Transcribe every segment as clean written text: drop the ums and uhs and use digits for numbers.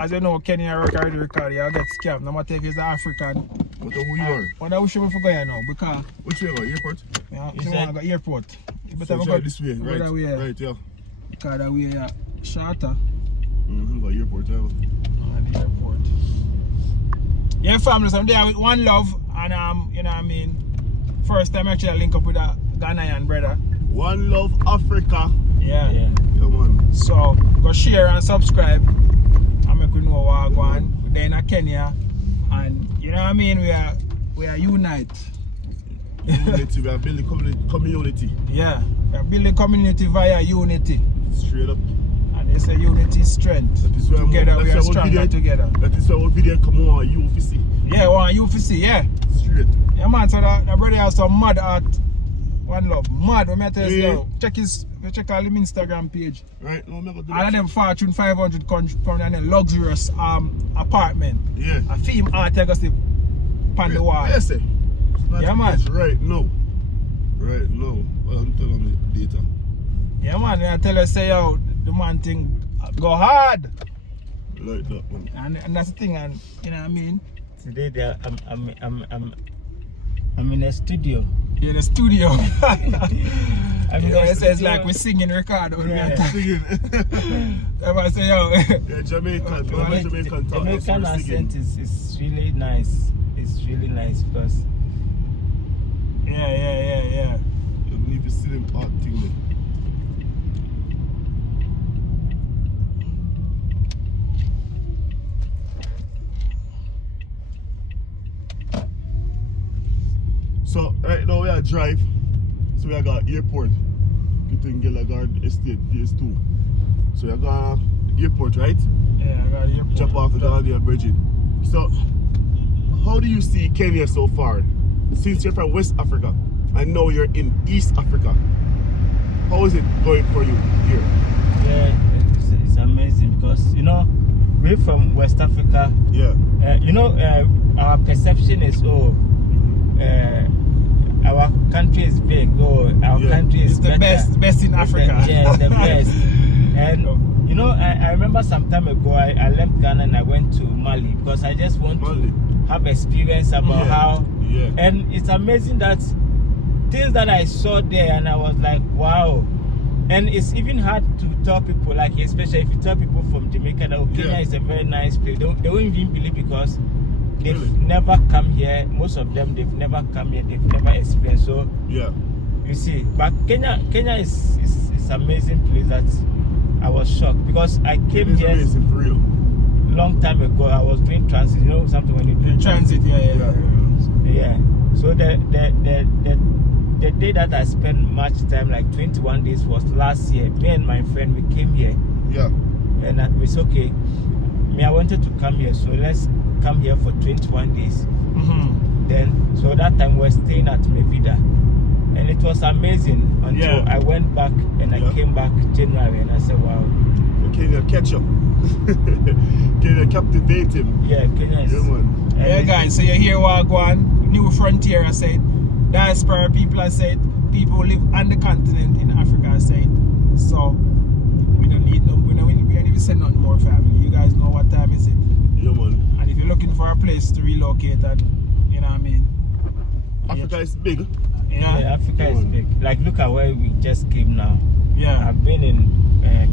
As you know, Kenya already record, you get scammed. No matter if it's African. What who you are? What I wish you forgot here now, because which way go? Airport? yeah, you want to go airport. You better So go this way, right? that way, Right, yeah. Because that way, yeah, shorter. Go airport, yeah. The airport. Yeah, family, so I'm there with One Love, and you know what I mean. First time actually I link up with a Ghanaian brother. One Love Africa. Yeah. Yeah, man. So go share and subscribe and make we know what go on. We're in Kenya, and you know what I mean. We are unite. Unity, we are building community. Yeah, we are building community via unity. Straight up. And they say unity is strength. Together we are stronger together. That is why our video come on UFC. Yeah, on UFC, yeah. Straight. Yeah, man. So that brother has some mad art. One Love, mad. When I tell you, check all him Instagram page. Right, no, do all of them Fortune 500 from a luxurious apartment. Yeah. A theme art I got see on the wall. Yes, sir. Yeah, man. Right, no. Right, no. Well, I'm telling you the data. Yeah, man. I tell you, say, yo, the man thing go hard. Like that, man. And that's the thing, and you know what I mean. Today, I'm in a studio. You're in the studio. It says like we're singing record. Yeah, singing. Everybody say, yo. Yeah, Jamaican. Jamaican accent is really nice. It's really nice because. Yeah. You need to see them art thing there. So right now we are drive. So we are got airport. Getting Gelagard Estate phase 2. So we are got airport, right? Yeah, I got airport. Jump off the Garvey bridge. So how do you see Kenya so far? Since you're from West Africa and now you're in East Africa. How is it going for you here? Yeah, it's amazing because you know we're from West Africa. Yeah. Our perception is our country is big. Our country is the best in Africa. The best. And I remember some time ago I left Ghana and I went to Mali because I just want to have experience about how. Yeah. And it's amazing that things that I saw there and I was like, wow. And it's even hard to tell people, like especially if you tell people from Jamaica that Kenya is a very nice place. They won't even believe because they've never come here. Most of them, they've never come here. They've never experienced. So yeah, you see, but Kenya is amazing place that I was shocked because I came here amazing for real. Long time ago. I was doing transit. You know something when you do transit. Yeah. So the day that I spent much time, like 21 days, was last year. Me and my friend, we came here. Yeah. And we said, okay, I wanted to come here, so let's come here for 21 days. Mm-hmm. Then, so that time we were staying at Mevida. And it was amazing until I went back and I came back January and I said, wow. Kenya catch up. Kenya captivate him. Yeah, Kenya is. Yeah, guys, so you hear what go on. New frontier, I said. Diaspora people, I said. People who live on the continent in Africa, I said. So, we don't need no. We don't even send nothing more, family. You guys know what time is it. Yeah, man. And if you're looking for a place to relocate, and you know what I mean. Africa is big. Yeah, Africa is big. Like, look at where we just came now. Yeah. I've been in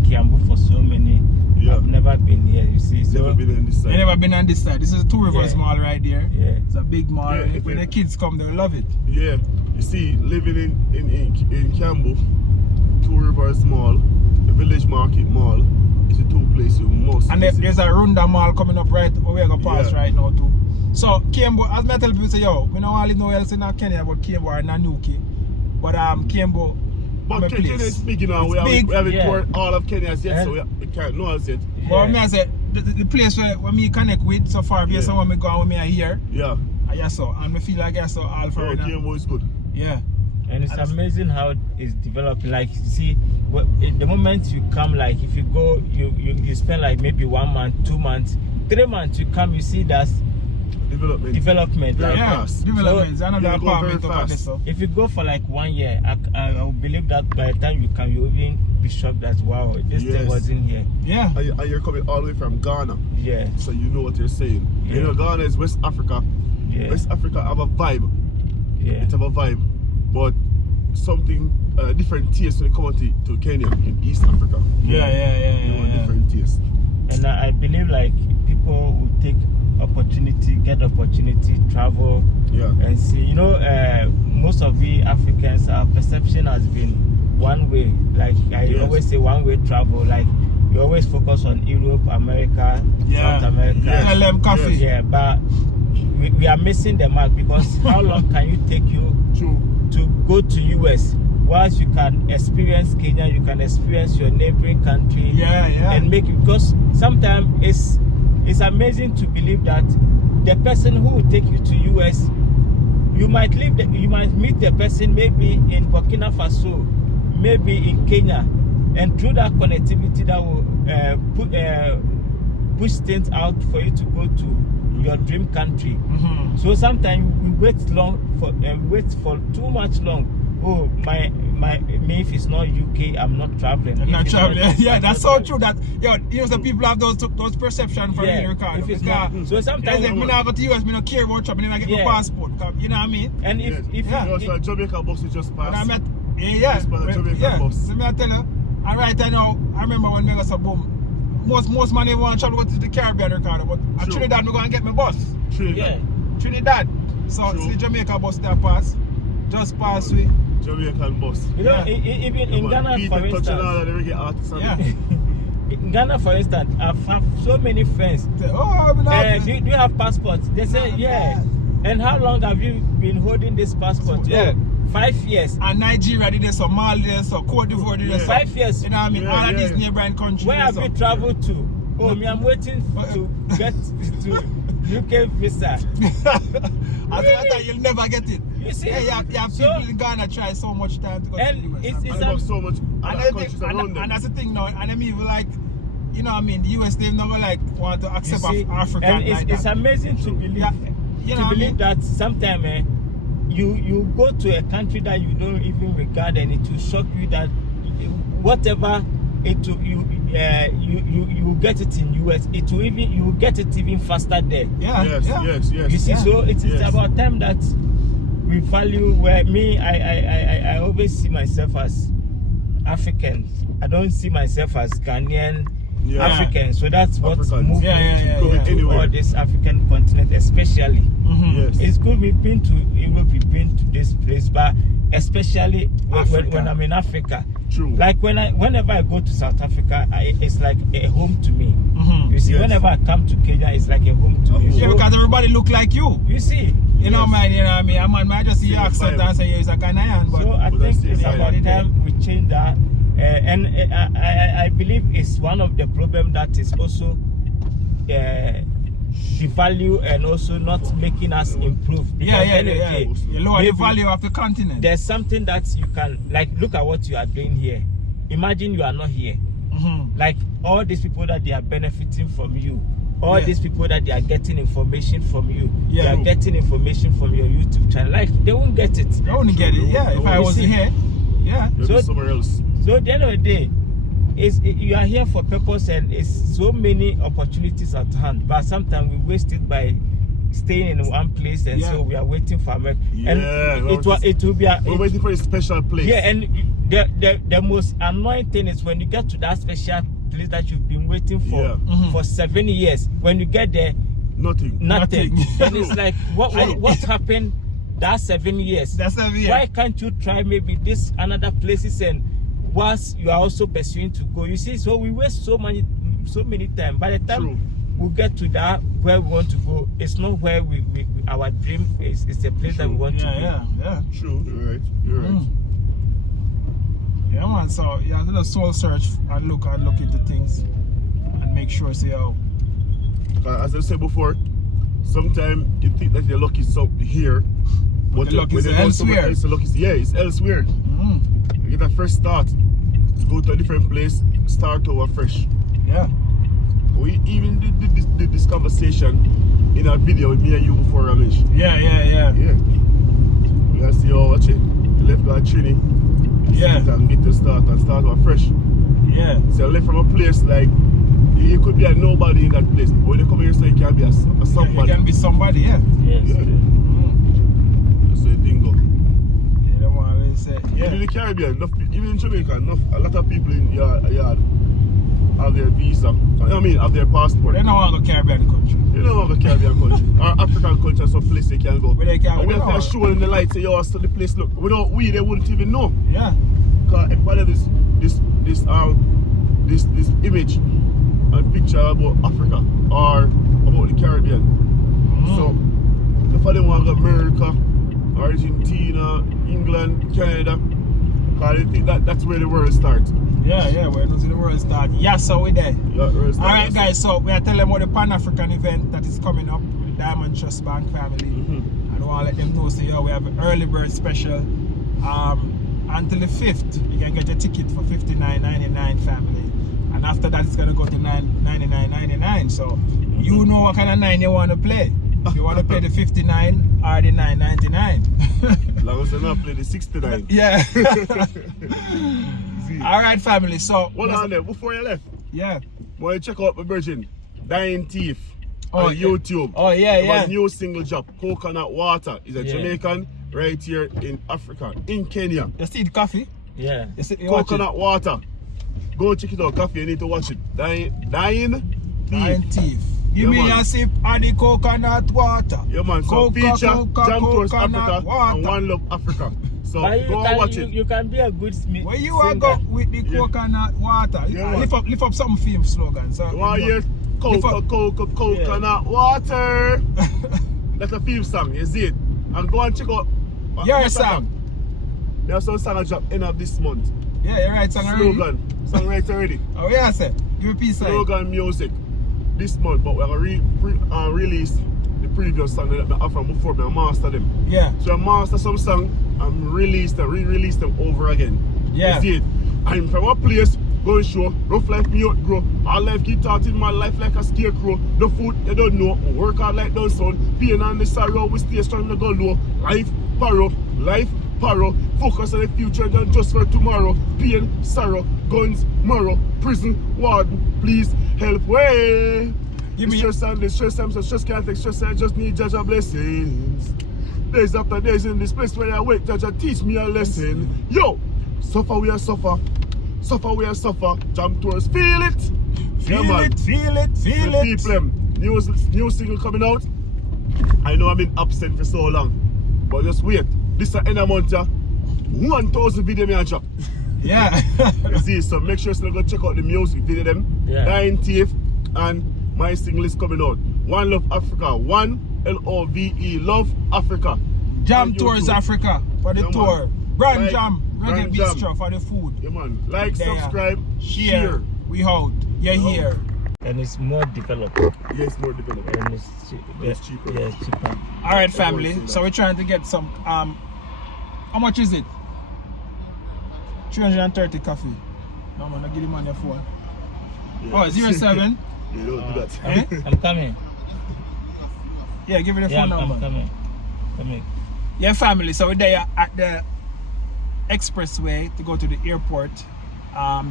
Kiambu for so many. Yeah. I've never been here, you see. So never been on this side. You never been on this side. This is a Two Rivers Mall right there. Yeah. It's a big mall. Yeah, when the kids come, they'll love it. Yeah. You see, living in Kiambu, Two Rivers Mall, the Village Market Mall, is the two places you must and visit. there's a Runda Mall coming up right where we're going to pass right now too. So Kiambu, as I tell people, say, yo, we don't want to live nowhere else in Kenya but Kiambu or Nanuki. But Kiambu, but Kenya is big, you know. We haven't toured all of Kenya yet, so we can't know as yet. But me I said, the place where me connect with so far, based on when me go and when me are here. Yeah. And me feel like I saw all for right now. Kiambu is good. Yeah. And it's amazing how it's developing. Like, you see, the moment you come, like, if you go, you spend like maybe 1 month, 2 months, 3 months, you come, you see that's development. Very like, fast. Development. Another apartment very fast. so. If you go for like 1 year, I will believe that by the time you come, you will even be shocked that wow, this thing Yes. wasn't here. Yeah. And you're coming all the way from Ghana, Yeah, so you know what you're saying. Yeah. You know, Ghana is West Africa. yeah, West Africa have a vibe. yeah. It have a vibe, but something different taste when it comes to Kenya in East Africa. Yeah. You know, different taste. And I believe like people will take get opportunity, travel, Yeah. and see. You know, most of we Africans, our perception has been one way. Like I Yes. always say, one way travel. Like you always focus on Europe, America, Yeah. South America. Yes. LM coffee. Yes. Yeah, but we are missing the mark because how long can you take you True. to go to US? Whilst you can experience Kenya, you can experience your neighboring country. Yeah. And make it, because sometimes it's amazing to believe that the person who will take you to US, you might meet the person maybe in Burkina Faso, maybe in Kenya, and through that connectivity that will push things out for you to go to your dream country. Mm-hmm. So sometimes we wait for too much long. Oh, me if it's not UK, I'm not traveling. I'm If not it's traveling. Yeah, I'm that's not so true. That the people have those perceptions for Yeah, real, Ricardo. if it's Because not, so sometimes if me not go to US, me not care about traveling. I get Yeah. my passport. You know what I mean? and if Yeah. You know, so Jamaica bus is just And I passed. met, Just by the Jamaican yeah. bus. So me I tell you, and right now, I remember when me go so boom. Most money want to travel to the Caribbean, Ricardo, but at True. Trinidad, me go and get my bus. yeah, Trinidad. So True. see the Jamaica bus that pass, just pass we. Jamaican bus. you know, Yeah. even in Ghana, for touching all instance, of the reggae artists. and- Yeah. in Ghana, for instance, I've had so many friends. Say, oh, me not. Do you have passports? They say, yeah. And how long have you been holding this passport? Yeah. Oh, 5 years. And Nigeria did this, Somalia did this, Cote d'Ivoire did this. Yeah. 5 years. You know what I mean? Yeah, All of yeah. these neighboring countries. Where have so. you traveled to? Oh, me, I'm waiting to get to UK visa. I think that you'll never get it. You see? Yeah, you have So- people in Ghana try so much time to go And to the US. it's And there was so much and, other I countries think, around and them. that's the thing now. And I mean, like, you know what I mean? The US, they never like want to You accept see? Africa And like it's that. amazing to believe. Yeah, you know what I believe mean? that sometimes you go to a country that you don't even regard, and it will shock you that whatever it will, you get it in US, it will even you will get it even faster there. Yeah, Yes, yeah. yes, yes. You see, Yeah. so it is Yes. about time that we value. Where me, I always see myself as African. I don't see myself as Ghanaian. Yeah. African, so that's what Africans. moved Yeah, me yeah, to yeah, go yeah. to Anywhere. all this African continent, especially. Mhm. Yes. It's good we've been to Europe, we've been to this place, but especially Africa. when I'm in Africa. True. Like whenever I go to South Africa, it's like a home to me. Mhm. You see, Yes. whenever I come to Kenya, it's like a home to me. Yeah, So, because everybody look like you. you see, You know, Yes. man, you know what I mean? I might just see your Same accent vibe. and say, yeah, he's a Ghanaian, but so I But think that's the it's side about of it. time we change that. And I believe it's one of the problems that is also devalue and also not making us improve. yeah, Because yeah, end of the yeah. day, You lower the maybe value of the continent. there's something that you can, like, look at what you are doing here. Imagine you are not here. Mhm. Like all these people that they are benefiting from you, all Yeah. these people that they are getting information from you, Yeah. they are getting information from your YouTube channel. Like they won't get it. I wouldn't get it. Yeah, if I You was see? here, yeah. You'll So- be somewhere else. So at the end of the day, you are here for purpose, and it's so many opportunities at hand. But sometimes we waste it by staying in one place, and Yeah. so we are waiting for America. And Yeah, it will be a, We're waiting for a special place. yeah, and the most annoying thing is when you get to that special place that you've been waiting for Yeah. Mhm. for 7 years. When you get there, Nothing. nothing. Nothing. And it's like, what happened that 7 years? That's every Why year. can't you try maybe this another places, and whilst you are also pursuing to go? You see, so we waste so many time. By the time True. we get to that where we want to go, it's not where we our dream is. It's a place that we True. want to Yeah, be. yeah, yeah. True. You're right. You're right. Mm. Yeah, man. So yeah, do a soul search and look into things and make sure say, oh, As I said before, sometimes you think that you're lucky here, but the luck when is you go somewhere elsewhere. else, the luck is it's elsewhere. mm, You get a fresh start. Go to a different place, start over fresh. yeah, We even did this conversation in a video with me and you before, Ramesh. yeah. Yeah. We gotta see how watch it. The left guard Trini. Yeah. And get to start over fresh. Yeah. So you live from a place like, you could be a nobody in that place. But when you come here, so you can be a You somebody. can be somebody, yeah. Yes. Yeah. That's the thing go. You don't want to say, Even in yeah. the Caribbean, even in Jamaica, a lot of people in your yard have their visa. I mean, have their passport. They don't want to go Caribbean country. You don't have a Caribbean country or African country, some place they can go. Where they can And we go. have to show in the light, say, yo, so the place look. Without we, they wouldn't even know. Yeah. Because everybody this image and picture about Africa or about the Caribbean. So if I don't want to go America, Argentina, England, Canada, because I think that's where the world starts. Yeah, where does the world start? Yeah, so we're there. Yeah, world starts. Alright guys, so we are telling them about the Pan-African event that is coming up with the Diamond Trust Bank family. I don't want to let them know, so yeah, we have an early bird special. Until the 5th, you can get a ticket for $59.99 family. And after that, it's going to go to $99.99. So you know what kind of 9 you want to play. If you want to play the 59 or the $9.99. As long as you not play the 69. Yeah. Alright family, so Hold on there, before you left, yeah. want to check out my virgin, Dying Thief, Oh, on yeah. YouTube. Oh yeah, They have yeah. a new single drop, Coconut Water. Is a Yeah. Jamaican right here in Africa, in Kenya. You see the coffee? Yeah. You watch Coconut Water. Go check it out, coffee, you need to watch it. Dying it? Dying Thief. Thief. Give Yeah, me man. a sip of the coconut water. Yeah man, so Coca, feature Coca, Jam Tours Coconut Africa Water. and One Love Africa. So But you go and watch can, it. you can be a good smith. Where you are go with the Yeah. coconut water? Yeah, man. Lift up some film slogan. So You want to hear Coconut Water? That's a theme song, you see it? And go and check out Your another song. There's some song I drop end of this month. Yeah, you're right, song already. Slogan. Song right already. Oh yeah, sir. Give me a piece of it. Slogan music this month, but we're going to release the previous song that I have from before, but I master them. Yeah. So I master some song and re-release them over again. Yeah. You see it? I'm from a place, going show, rough life me out grow. All life get taught in my life like a scarecrow. No food you don't know, work hard like done son. Pain and the sorrow, we stay strong to go low. Life paro. Focus on the future than just for tomorrow. Pain, sorrow, guns, marrow, prison, ward. Please help way. Give me Stress and the stress times, so stress can't take stress. I just need Jaja blessings. Days after days in this place where I wait, Jaja teach me a lesson. Yo, suffer we are suffer. Suffer we are suffer. Jam Tours, feel it. feel Yeah, man. it, feel it, feel The it. people, new single coming out. I know I've been absent for so long, but just wait. This is the end of month, 1,000 video me I drop. Yeah. You see, so make sure you go check out the music video them. Yeah. Dying Thief and my single is coming out. One Love Africa. One Love Love Africa. Jam On Tours YouTube. Africa for the Yeah, man. tour. Brand Like, Jam, Reggae Brand Jam. Bistro for the food. Yeah man. Like, There. subscribe, Share. share. We out. You're Oh. here. And it's more developed. Yes, more developed. And it's, It's cheaper. Yeah, it's cheaper. Alright Everyone family, see that. so we're trying to get some how much is it? 330 coffee. No man, I give the man your phone. Yeah. Oh, 07. You don't do that. Eh? I'm coming. Yeah, give me the Yeah, phone I'm number. coming. Yeah, family. So we're there at the expressway to go to the airport.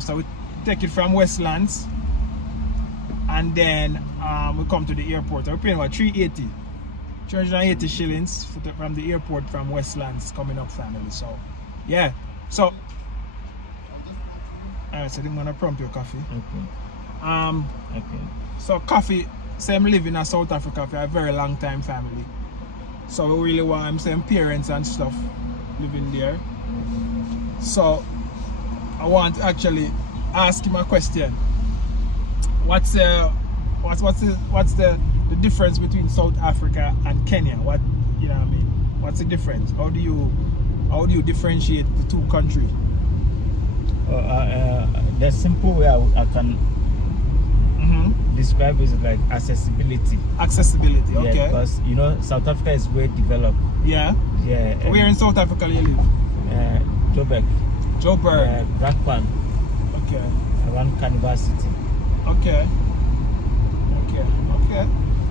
So we take it from Westlands, and then we come to the airport. We're paying what 380 shillings from the airport from Westlands coming up, family. So yeah. So alright, so I'm gonna prompt your coffee. Okay. Okay. So coffee. So I'm living in South Africa for a very long time, family. So we really want, I'm saying parents and stuff living there. So I want to actually ask him a question. What's the difference between South Africa and Kenya? What, you know what I mean? What's the difference? How do you differentiate the two countries? The simple way I can describe is like accessibility. Accessibility, Yeah, okay. because you know South Africa is well developed. Yeah. Yeah. Where in South Africa you live? Joburg. Joburg. Blackpan. Okay. Around Carnival City. Okay.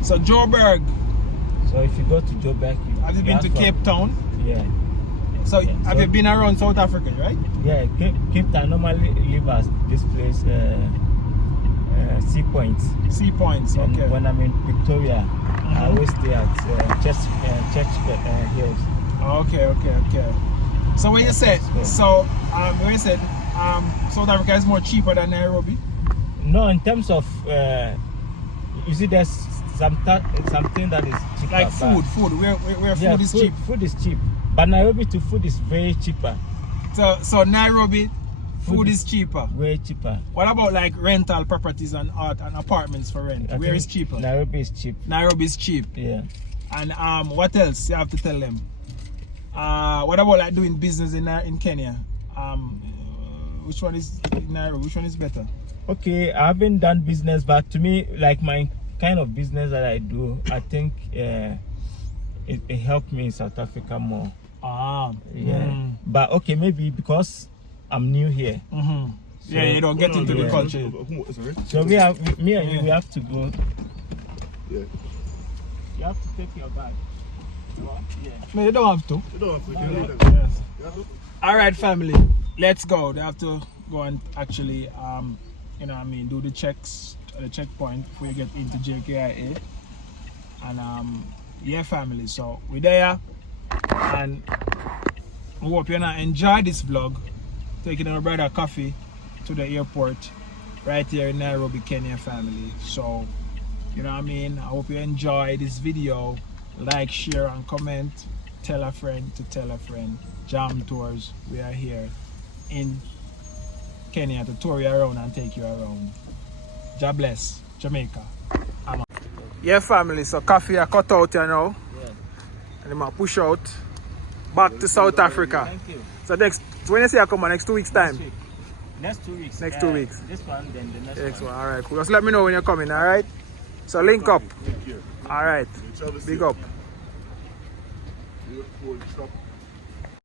So Joburg. So if you go to Joburg, Have you been to Cape Town? Yeah. So Yeah, have so- you been around South Africa, right? Yeah, Cape Town normally live as this place, Sea Point. Sea Points, And okay. when I'm in Victoria, I always stay at Church Hills. Okay. So what you said, what you said, South Africa is more cheaper than Nairobi? No, in terms of, you see, there's something that is cheaper. Like but- food, where yeah, food is cheap. Food is cheap. But Nairobi to food is very cheaper. So Nairobi, food is cheaper. Way cheaper. What about like rental properties and apartments for rent? I Where think is cheaper? Nairobi is cheap. Nairobi is cheap. Yeah. And what else you have to tell them? What about like doing business in Kenya? Which one is in Nairobi? Which one is better? Okay, I haven't done business, but to me, like my kind of business that I do, I think it helped me in South Africa more. Yeah. But okay, maybe because I'm new here. Mm-hmm. Yeah, you don't get into the culture. So me and you, we have to go. Yeah. You have to take your bag. Yeah. No, you don't have to. You don't have to. You can leave them. Yes. You have to? All right, family, let's go. They have to go and actually, do the checks at the checkpoint before you get into JKIA. And yeah, family. So we're there, and we hope you enjoy this vlog. Taking our brother coffee to the airport, right here in Nairobi, Kenya, family. So, I hope you enjoy this video. Like, share, and comment. Tell a friend to tell a friend. Jam Tours, we are here in Kenya to tour you around and take you around. God bless, Jamaica. Yeah, family, so coffee I cut out here now. Yeah. And I'm push out back to South Africa. Thank you. So when you say I come on, next 2 weeks time? Next 2 weeks. Next 2 weeks. This one, then the next one. Alright, cool. Just let me know when you're coming, alright? So link up. Alright. Big up. You